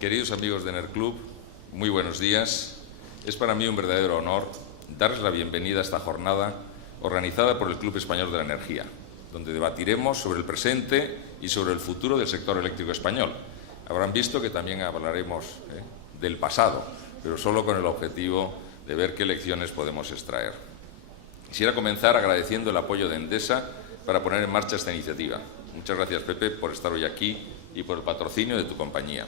Queridos amigos de ENERClub, muy buenos días. Es para mí un verdadero honor darles la bienvenida a esta jornada organizada por el Club Español de la Energía, donde debatiremos sobre el presente y sobre el futuro del sector eléctrico español. Habrán visto que también hablaremos del pasado, pero solo con el objetivo de ver qué lecciones podemos extraer. Quisiera comenzar agradeciendo el apoyo de Endesa para poner en marcha esta iniciativa. Muchas gracias, Pepe, por estar hoy aquí y por el patrocinio de tu compañía.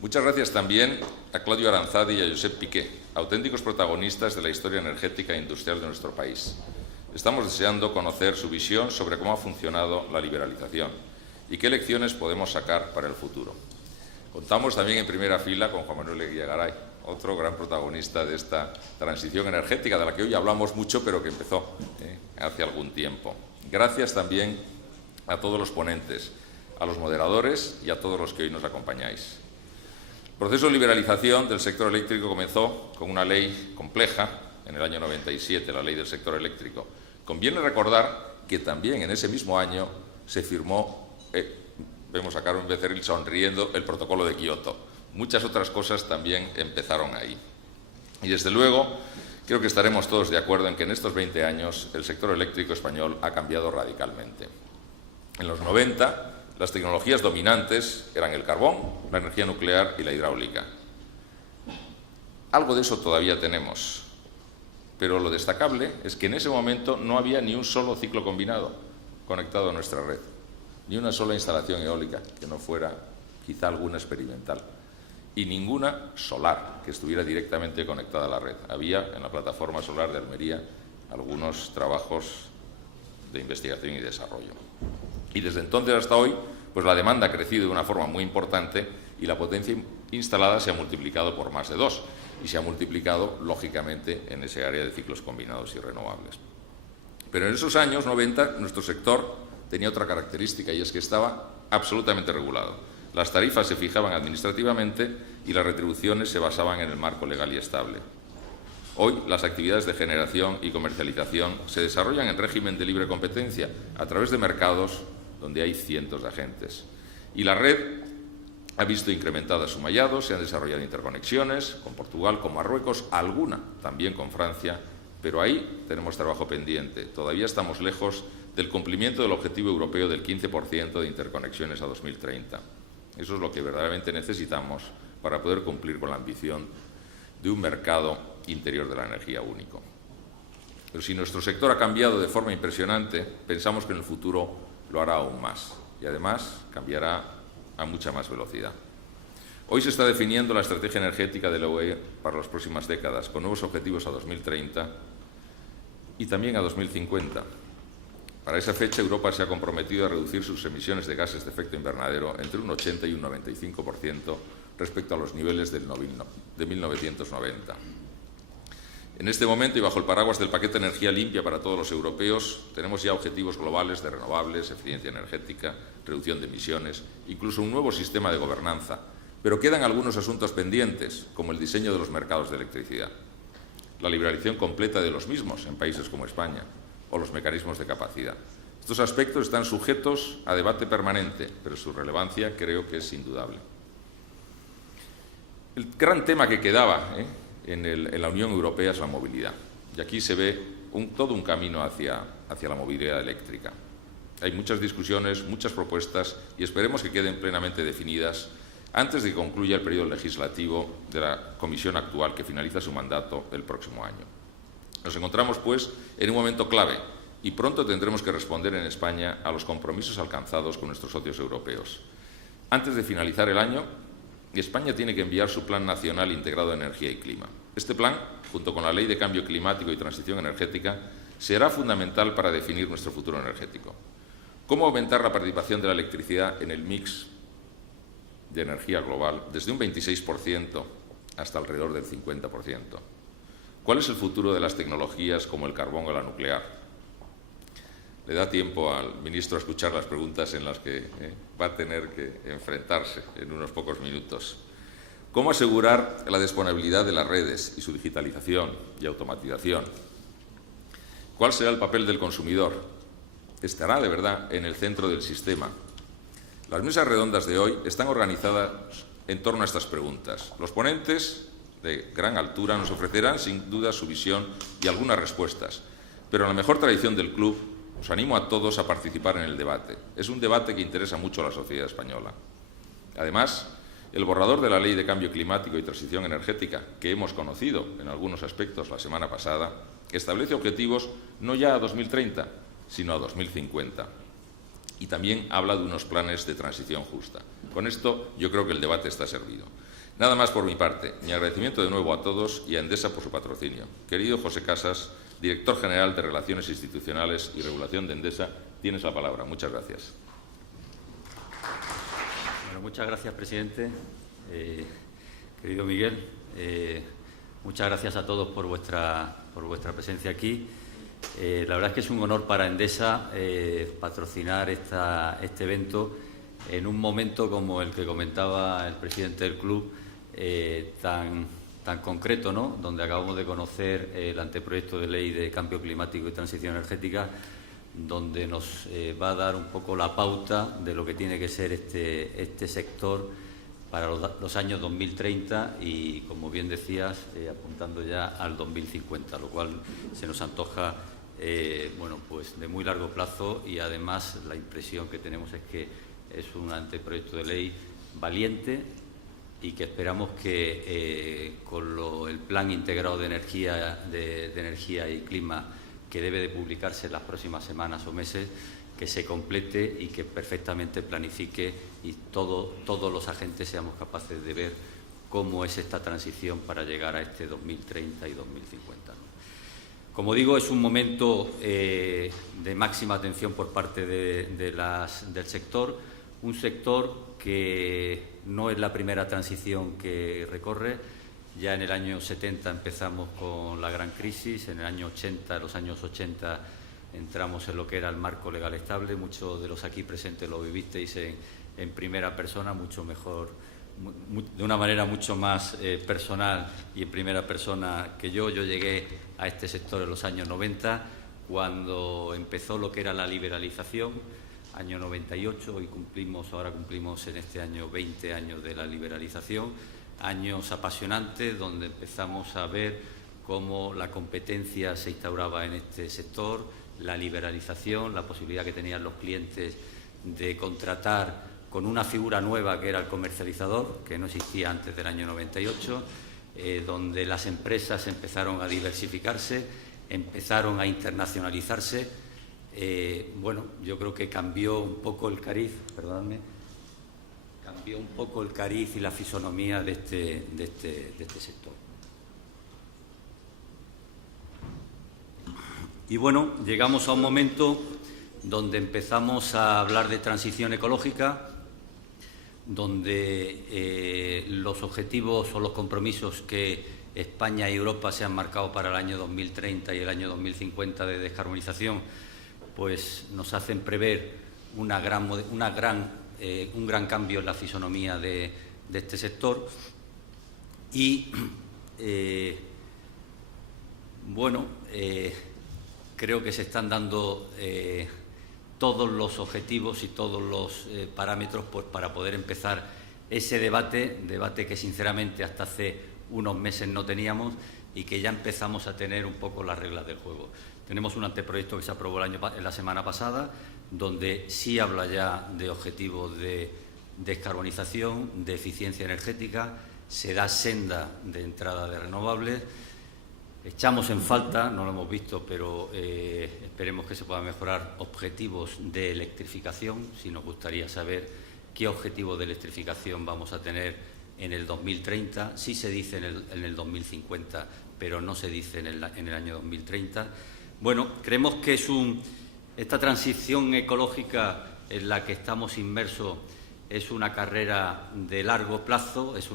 Muchas gracias también a Claudio Aranzadi y a Josep Piqué, auténticos protagonistas de la historia energética e industrial de nuestro país. Estamos deseando conocer su visión sobre cómo ha funcionado la liberalización y qué lecciones podemos sacar para el futuro. Contamos también en primera fila con Juan Manuel Eguía-Garay, otro gran protagonista de esta transición energética, de la que hoy hablamos mucho, pero que empezó hace algún tiempo. Gracias también a todos los ponentes, a los moderadores y a todos los que hoy nos acompañáis. El proceso de liberalización del sector eléctrico comenzó con una ley compleja en el año 97, la Ley del Sector Eléctrico. Conviene recordar que también en ese mismo año se firmó, vemos a Carmen Becerril sonriendo, el Protocolo de Kioto. Muchas otras cosas también empezaron ahí. Y desde luego, creo que estaremos todos de acuerdo en que en estos 20 años el sector eléctrico español ha cambiado radicalmente. En los 90, las tecnologías dominantes eran el carbón, la energía nuclear y la hidráulica. Algo de eso todavía tenemos, pero lo destacable es que en ese momento no había ni un solo ciclo combinado conectado a nuestra red, ni una sola instalación eólica que no fuera quizá alguna experimental, y ninguna solar que estuviera directamente conectada a la red. Había en la plataforma solar de Almería algunos trabajos de investigación y desarrollo. Y desde entonces hasta hoy, pues la demanda ha crecido de una forma muy importante y la potencia instalada se ha multiplicado por más de 2 y se ha multiplicado, lógicamente, en ese área de ciclos combinados y renovables. Pero en esos años 90 nuestro sector tenía otra característica y es que estaba absolutamente regulado. Las tarifas se fijaban administrativamente y las retribuciones se basaban en el marco legal y estable. Hoy, las actividades de generación y comercialización se desarrollan en régimen de libre competencia a través de mercados donde hay cientos de agentes. Y la red ha visto incrementada su mallado, se han desarrollado interconexiones con Portugal, con Marruecos, alguna también con Francia, pero ahí tenemos trabajo pendiente. Todavía estamos lejos del cumplimiento del objetivo europeo del 15% de interconexiones a 2030. Eso es lo que verdaderamente necesitamos para poder cumplir con la ambición de un mercado interior de la energía único. Pero si nuestro sector ha cambiado de forma impresionante, pensamos que en el futuro lo hará aún más y además cambiará a mucha más velocidad. Hoy se está definiendo la estrategia energética de la UE para las próximas décadas, con nuevos objetivos a 2030 y también a 2050. Para esa fecha, Europa se ha comprometido a reducir sus emisiones de gases de efecto invernadero entre un 80 y un 95% respecto a los niveles de 1990. En este momento, y bajo el paraguas del paquete Energía Limpia para todos los europeos, tenemos ya objetivos globales de renovables, eficiencia energética, reducción de emisiones, incluso un nuevo sistema de gobernanza. Pero quedan algunos asuntos pendientes, como el diseño de los mercados de electricidad, la liberalización completa de los mismos en países como España, o los mecanismos de capacidad. Estos aspectos están sujetos a debate permanente, pero su relevancia creo que es indudable. El gran tema que quedaba en la Unión Europea es la movilidad. Y aquí se ve todo un camino hacia la movilidad eléctrica. Hay muchas discusiones, muchas propuestas y esperemos que queden plenamente definidas antes de que concluya el periodo legislativo de la Comisión actual, que finaliza su mandato el próximo año. Nos encontramos, pues, en un momento clave y pronto tendremos que responder en España a los compromisos alcanzados con nuestros socios europeos. Antes de finalizar el año, España tiene que enviar su Plan Nacional Integrado de Energía y Clima. Este plan, junto con la Ley de Cambio Climático y Transición Energética, será fundamental para definir nuestro futuro energético. ¿Cómo aumentar la participación de la electricidad en el mix de energía global desde un 26% hasta alrededor del 50%? ¿Cuál es el futuro de las tecnologías como el carbón o la nuclear? Le da tiempo al ministro a escuchar las preguntas en las que va a tener que enfrentarse en unos pocos minutos. ¿Cómo asegurar la disponibilidad de las redes y su digitalización y automatización? ¿Cuál será el papel del consumidor? ¿Estará de verdad en el centro del sistema? Las mesas redondas de hoy están organizadas en torno a estas preguntas. Los ponentes, de gran altura, nos ofrecerán sin duda su visión y algunas respuestas, pero en la mejor tradición del club os animo a todos a participar en el debate. Es un debate que interesa mucho a la sociedad española. Además, el borrador de la Ley de Cambio Climático y Transición Energética, que hemos conocido en algunos aspectos la semana pasada, establece objetivos no ya a 2030, sino a 2050. Y también habla de unos planes de transición justa. Con esto yo creo que el debate está servido. Nada más por mi parte. Mi agradecimiento de nuevo a todos y a Endesa por su patrocinio. Querido José Casas, Director General de Relaciones Institucionales y Regulación de Endesa, tienes la palabra. Muchas gracias. Bueno, muchas gracias, presidente. Querido Miguel, muchas gracias a todos por vuestra presencia aquí. La verdad es que es un honor para Endesa patrocinar este evento en un momento como el que comentaba el presidente del club, tan concreto, ¿no?, donde acabamos de conocer el anteproyecto de ley de cambio climático y transición energética, donde nos va a dar un poco la pauta de lo que tiene que ser este sector para los años 2030 y, como bien decías, apuntando ya al 2050, lo cual se nos antoja bueno, pues de muy largo plazo, y además la impresión que tenemos es que es un anteproyecto de ley valiente y que esperamos que con el Plan Integrado de Energía y Clima, que debe de publicarse en las próximas semanas o meses, que se complete y que perfectamente planifique y todos los agentes seamos capaces de ver cómo es esta transición para llegar a este 2030 y 2050. Como digo, es un momento de máxima atención por parte del sector, un sector que no es la primera transición que recorre. Ya en el año 70 empezamos con la gran crisis, en el año 80, los años 80, entramos en lo que era el marco legal estable. Muchos de los aquí presentes lo vivisteis en primera persona, mucho mejor, de una manera mucho más personal y en primera persona que yo. Yo llegué a este sector en los años 90, cuando empezó lo que era la liberalización, año 98, y ahora cumplimos en este año 20 años de la liberalización, años apasionantes donde empezamos a ver cómo la competencia se instauraba en este sector, la liberalización, la posibilidad que tenían los clientes de contratar con una figura nueva que era el comercializador, que no existía antes del año 98, donde las empresas empezaron a diversificarse, empezaron a internacionalizarse. Bueno, yo creo que cambió un poco el cariz, cambió un poco el cariz y la fisonomía de este sector. Y bueno, llegamos a un momento donde empezamos a hablar de transición ecológica, donde los objetivos o los compromisos que España y Europa se han marcado para el año 2030 y el año 2050 de descarbonización, pues nos hacen prever un gran cambio en la fisonomía de este sector. Y bueno, creo que se están dando todos los objetivos y todos los parámetros pues, para poder empezar ese debate que sinceramente hasta hace unos meses no teníamos y que ya empezamos a tener un poco las reglas del juego. Tenemos un anteproyecto que se aprobó la semana pasada, donde sí habla ya de objetivos de descarbonización, de eficiencia energética, se da senda de entrada de renovables. Echamos en falta, no lo hemos visto, pero esperemos que se puedan mejorar objetivos de electrificación. Sí nos gustaría saber qué objetivos de electrificación vamos a tener en el 2030. Sí se dice en el 2050, pero no se dice en el año 2030. Bueno, creemos que esta transición ecológica en la que estamos inmersos es una carrera de largo plazo, es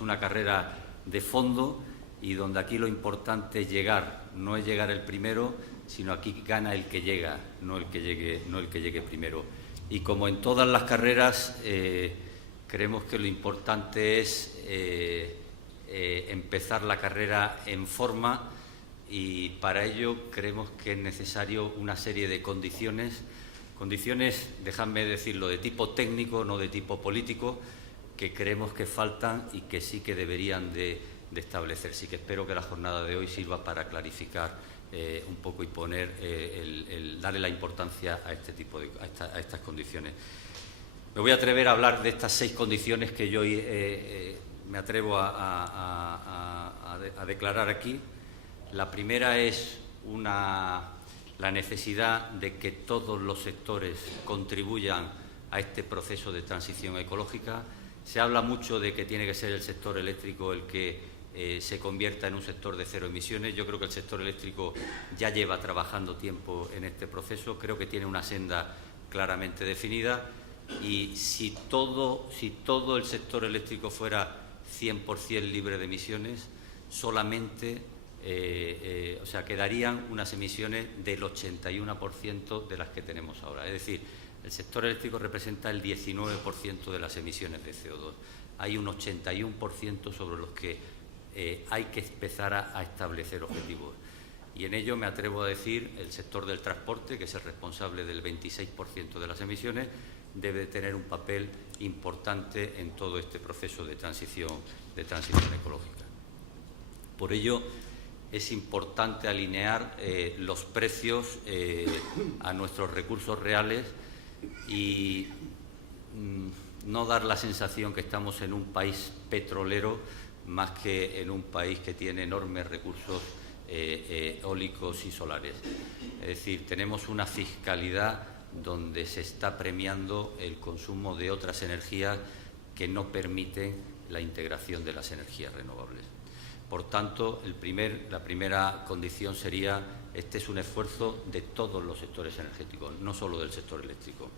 una carrera de fondo, y donde aquí lo importante es llegar, no es llegar el primero, sino aquí gana el que llega, no el que llegue primero. Y como en todas las carreras, creemos que lo importante es empezar la carrera en forma, y para ello creemos que es necesario una serie de condiciones, dejadme decirlo, de tipo técnico, no de tipo político, que creemos que faltan y que sí que deberían de establecer. Sí que espero que la jornada de hoy sirva para clarificar un poco y poner, darle la importancia a este tipo a estas condiciones. Me voy a atrever a hablar de estas 6 condiciones que yo me atrevo a declarar aquí. La primera es la necesidad de que todos los sectores contribuyan a este proceso de transición ecológica. Se habla mucho de que tiene que ser el sector eléctrico el que se convierta en un sector de 0 emisiones. Yo creo que el sector eléctrico ya lleva trabajando tiempo en este proceso, creo que tiene una senda claramente definida y si todo el sector eléctrico fuera 100% libre de emisiones, solamente quedarían unas emisiones del 81% de las que tenemos ahora. Es decir, el sector eléctrico representa el 19% de las emisiones de CO2. Hay un 81% sobre los que hay que empezar a establecer objetivos. Y en ello me atrevo a decir el sector del transporte, que es el responsable del 26% de las emisiones, debe tener un papel importante en todo este proceso de transición ecológica. Por ello, es importante alinear los precios a nuestros recursos reales y no dar la sensación que estamos en un país petrolero más que en un país que tiene enormes recursos eólicos y solares. Es decir, tenemos una fiscalidad donde se está premiando el consumo de otras energías que no permiten la integración de las energías renovables. Por tanto, la primera condición sería, este es un esfuerzo de todos los sectores energéticos, no solo del sector eléctrico.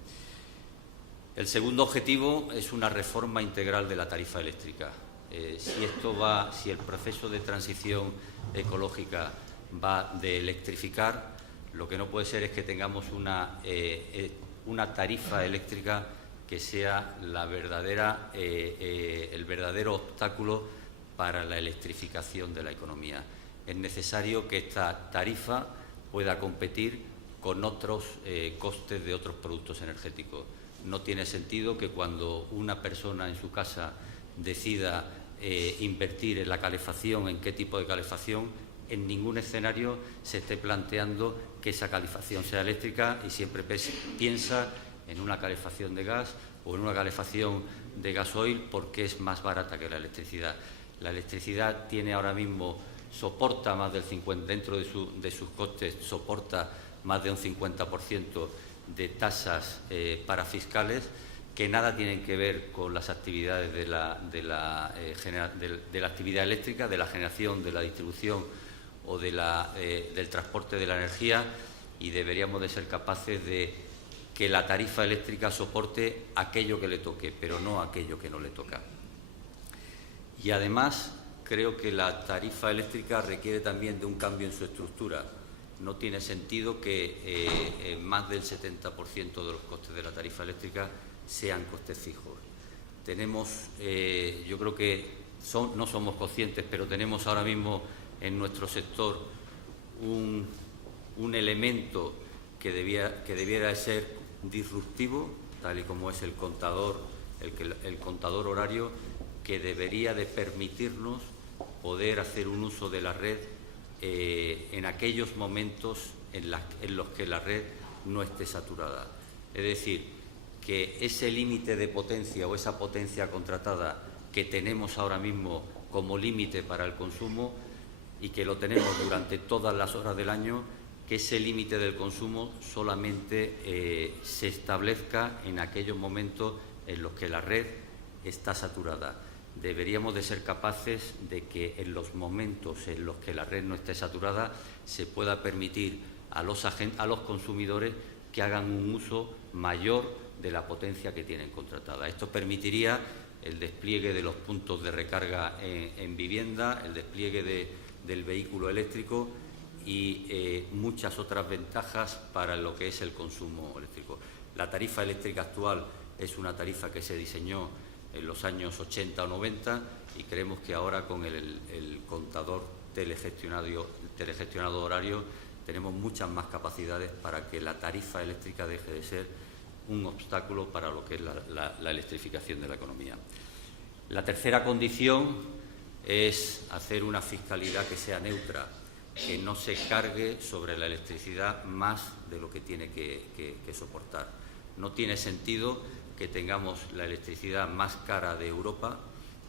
El segundo objetivo es una reforma integral de la tarifa eléctrica. Si el proceso de transición ecológica va de electrificar, lo que no puede ser es que tengamos una tarifa eléctrica que sea el verdadero obstáculo para la electrificación de la economía. Es necesario que esta tarifa pueda competir con otros costes de otros productos energéticos. No tiene sentido que cuando una persona en su casa decida invertir en la calefacción, en qué tipo de calefacción, en ningún escenario se esté planteando que esa calefacción sea eléctrica y siempre piensa en una calefacción de gas o en una calefacción de gasoil porque es más barata que la electricidad. La electricidad tiene ahora mismo, soporta más del 50%, dentro de sus costes, soporta más de un 50% de tasas parafiscales que nada tienen que ver con las actividades de la actividad eléctrica, de la generación, de la distribución o del transporte de la energía, y deberíamos de ser capaces de que la tarifa eléctrica soporte aquello que le toque, pero no aquello que no le toca. Y además creo que la tarifa eléctrica requiere también de un cambio en su estructura. No tiene sentido que más del 70% de los costes de la tarifa eléctrica sean costes fijos. Tenemos, yo creo que no somos conscientes, pero tenemos ahora mismo en nuestro sector un elemento que debiera de ser disruptivo, tal y como es el contador horario, que debería de permitirnos poder hacer un uso de la red en aquellos momentos en los que la red no esté saturada. Es decir, que ese límite de potencia o esa potencia contratada que tenemos ahora mismo como límite para el consumo y que lo tenemos durante todas las horas del año, que ese límite del consumo solamente se establezca en aquellos momentos en los que la red está saturada. Deberíamos de ser capaces de que en los momentos en los que la red no esté saturada se pueda permitir a los consumidores que hagan un uso mayor de la potencia que tienen contratada. Esto permitiría el despliegue de los puntos de recarga en vivienda, el despliegue del vehículo eléctrico y muchas otras ventajas para lo que es el consumo eléctrico. La tarifa eléctrica actual es una tarifa que se diseñó en los años 80 o 90 y creemos que ahora con el contador telegestionado horario tenemos muchas más capacidades para que la tarifa eléctrica deje de ser un obstáculo para lo que es la electrificación de la economía. La tercera condición es hacer una fiscalidad que sea neutra, que no se cargue sobre la electricidad más de lo que tiene que soportar. No tiene sentido que tengamos la electricidad más cara de Europa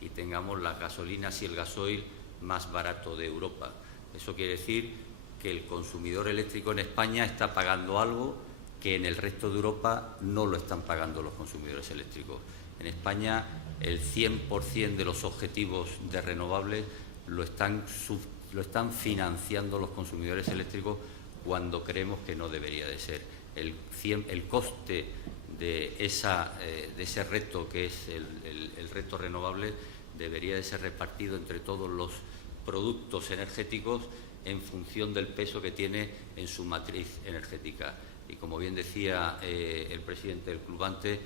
y tengamos las gasolinas y el gasoil más barato de Europa. Eso quiere decir que el consumidor eléctrico en España está pagando algo que en el resto de Europa no lo están pagando los consumidores eléctricos. En España el 100% de los objetivos de renovables lo están financiando los consumidores eléctricos cuando creemos que no debería de ser. El coste de ese reto, que es el reto renovable, debería de ser repartido entre todos los productos energéticos en función del peso que tiene en su matriz energética. Y como bien decía el presidente del Club antes,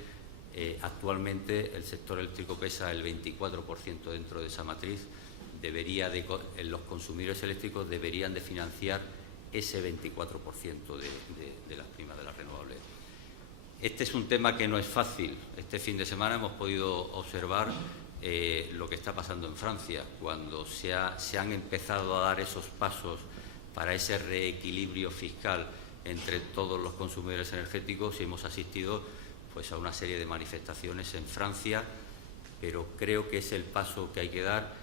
actualmente el sector eléctrico pesa el 24% dentro de esa matriz. Los consumidores eléctricos deberían de financiar ese 24% de las primas de las renovables. Este es un tema que no es fácil. Este fin de semana hemos podido observar lo que está pasando en Francia, cuando se han empezado a dar esos pasos para ese reequilibrio fiscal entre todos los consumidores energéticos, y hemos asistido pues a una serie de manifestaciones en Francia, pero creo que es el paso que hay que dar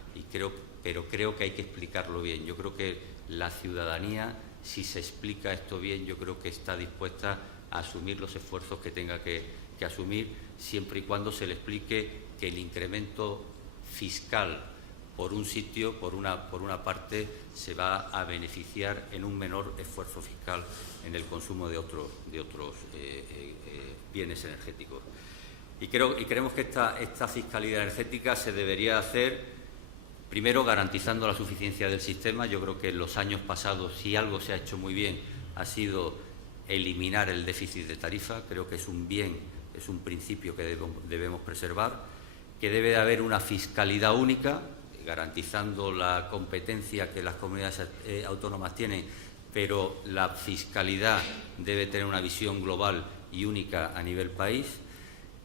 pero creo que hay que explicarlo bien. Yo creo que la ciudadanía, si se explica esto bien, yo creo que está dispuesta a asumir los esfuerzos que tenga que asumir, siempre y cuando se le explique que el incremento fiscal por un sitio, por una parte, se va a beneficiar en un menor esfuerzo fiscal en el consumo de otros bienes energéticos. Y creemos que esta fiscalidad energética se debería hacer primero garantizando la suficiencia del sistema. Yo creo que en los años pasados, si algo se ha hecho muy bien, ha sido eliminar el déficit de tarifa. Creo que es un bien, es un principio que debemos preservar, que debe de haber una fiscalidad única, garantizando la competencia que las comunidades autónomas tienen, pero la fiscalidad debe tener una visión global y única a nivel país,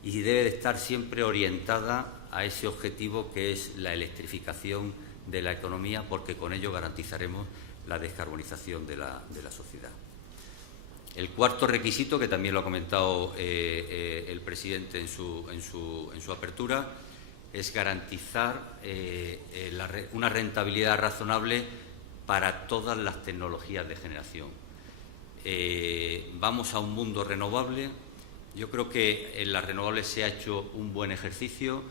y debe de estar siempre orientada a ese objetivo que es la electrificación de la economía, porque con ello garantizaremos la descarbonización de la sociedad. El cuarto requisito, que también lo ha comentado el presidente en su apertura, es garantizar una rentabilidad razonable para todas las tecnologías de generación. Vamos a un mundo renovable. Yo creo que en las renovables se ha hecho un buen ejercicio,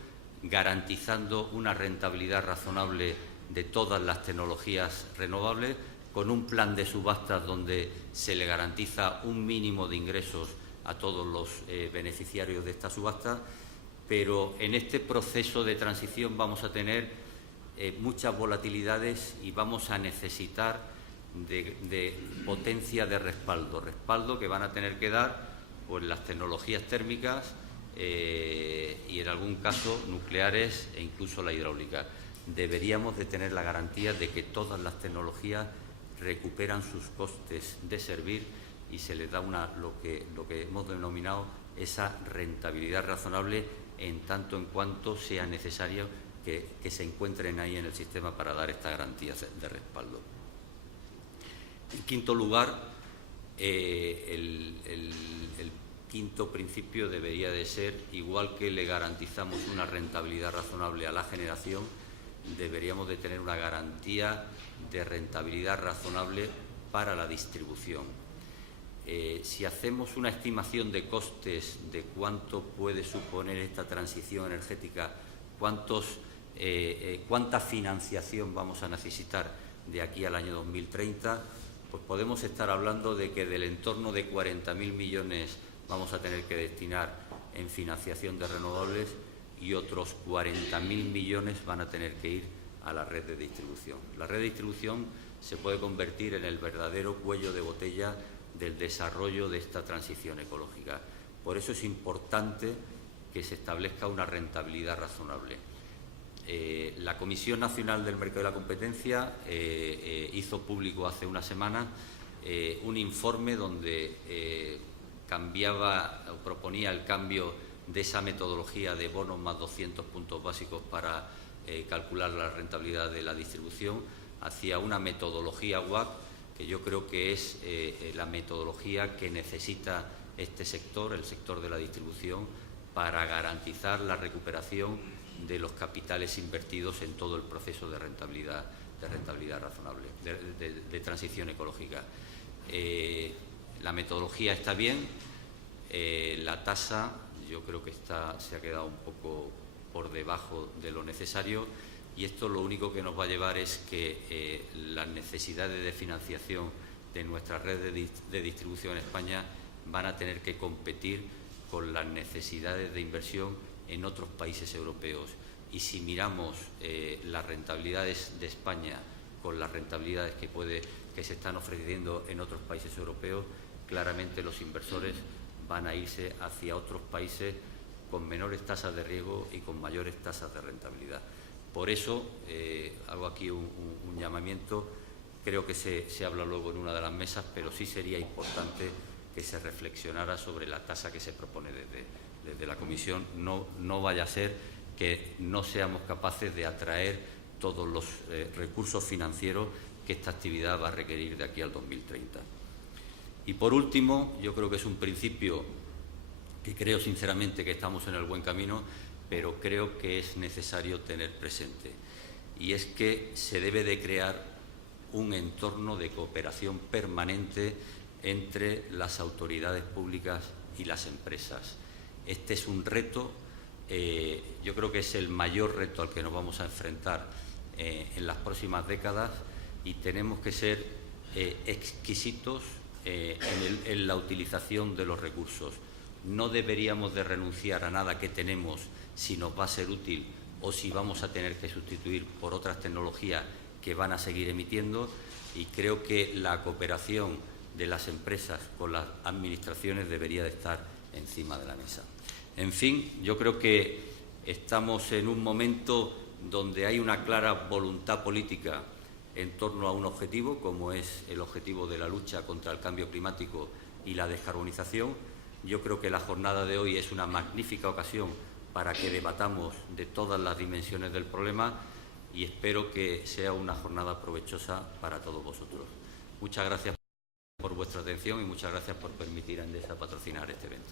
garantizando una rentabilidad razonable de todas las tecnologías renovables, con un plan de subastas donde se le garantiza un mínimo de ingresos a todos los beneficiarios de esta subasta, pero en este proceso de transición vamos a tener muchas volatilidades y vamos a necesitar de potencia de respaldo que van a tener que dar pues las tecnologías térmicas y en algún caso nucleares e incluso la hidráulica. Deberíamos de tener la garantía de que todas las tecnologías recuperan sus costes de servir y se les da lo que hemos denominado esa rentabilidad razonable, en tanto en cuanto sea necesario que se encuentren ahí en el sistema para dar esta garantía de respaldo. En quinto lugar, el quinto principio debería de ser, igual que le garantizamos una rentabilidad razonable a la generación, deberíamos de tener una garantía de rentabilidad razonable para la distribución. Si hacemos una estimación de costes de cuánto puede suponer esta transición energética, cuánta financiación vamos a necesitar de aquí al año 2030, pues podemos estar hablando de que del entorno de 40.000 millones vamos a tener que destinar en financiación de renovables y otros 40.000 millones van a tener que ir a la red de distribución. La red de distribución se puede convertir en el verdadero cuello de botella del desarrollo de esta transición ecológica. Por eso es importante que se establezca una rentabilidad razonable. La Comisión Nacional del Mercado y la Competencia hizo público hace una semana un informe donde proponía el cambio de esa metodología de bonos más 200 puntos básicos para calcular la rentabilidad de la distribución, hacia una metodología WACC, que yo creo que es la metodología que necesita este sector, el sector de la distribución, para garantizar la recuperación de los capitales invertidos en todo el proceso de rentabilidad razonable, de transición ecológica. La metodología está bien, la tasa yo creo que se ha quedado un poco por debajo de lo necesario, y esto lo único que nos va a llevar es que las necesidades de financiación de nuestra red de distribución en España van a tener que competir con las necesidades de inversión en otros países europeos. Y si miramos las rentabilidades de España con las rentabilidades que se están ofreciendo en otros países europeos, claramente los inversores van a irse hacia otros países con menores tasas de riesgo y con mayores tasas de rentabilidad. Por eso hago aquí un llamamiento. Creo que se habla luego en una de las mesas, pero sí sería importante que se reflexionara sobre la tasa que se propone desde la Comisión. No vaya a ser que no seamos capaces de atraer todos los recursos financieros que esta actividad va a requerir de aquí al 2030. Y por último, yo creo que es un principio que creo sinceramente que estamos en el buen camino, pero creo que es necesario tener presente, y es que se debe de crear un entorno de cooperación permanente entre las autoridades públicas y las empresas. Este es un reto, yo creo que es el mayor reto al que nos vamos a enfrentar en las próximas décadas, y tenemos que ser exquisitos en la utilización de los recursos. No deberíamos de renunciar a nada que tenemos si nos va a ser útil o si vamos a tener que sustituir por otras tecnologías que van a seguir emitiendo, y creo que la cooperación de las empresas con las administraciones debería de estar encima de la mesa. En fin, yo creo que estamos en un momento donde hay una clara voluntad política en torno a un objetivo, como es el objetivo de la lucha contra el cambio climático y la descarbonización. Yo creo que la jornada de hoy es una magnífica ocasión para que debatamos de todas las dimensiones del problema, y espero que sea una jornada provechosa para todos vosotros. Muchas gracias por vuestra atención y muchas gracias por permitir a Endesa patrocinar este evento.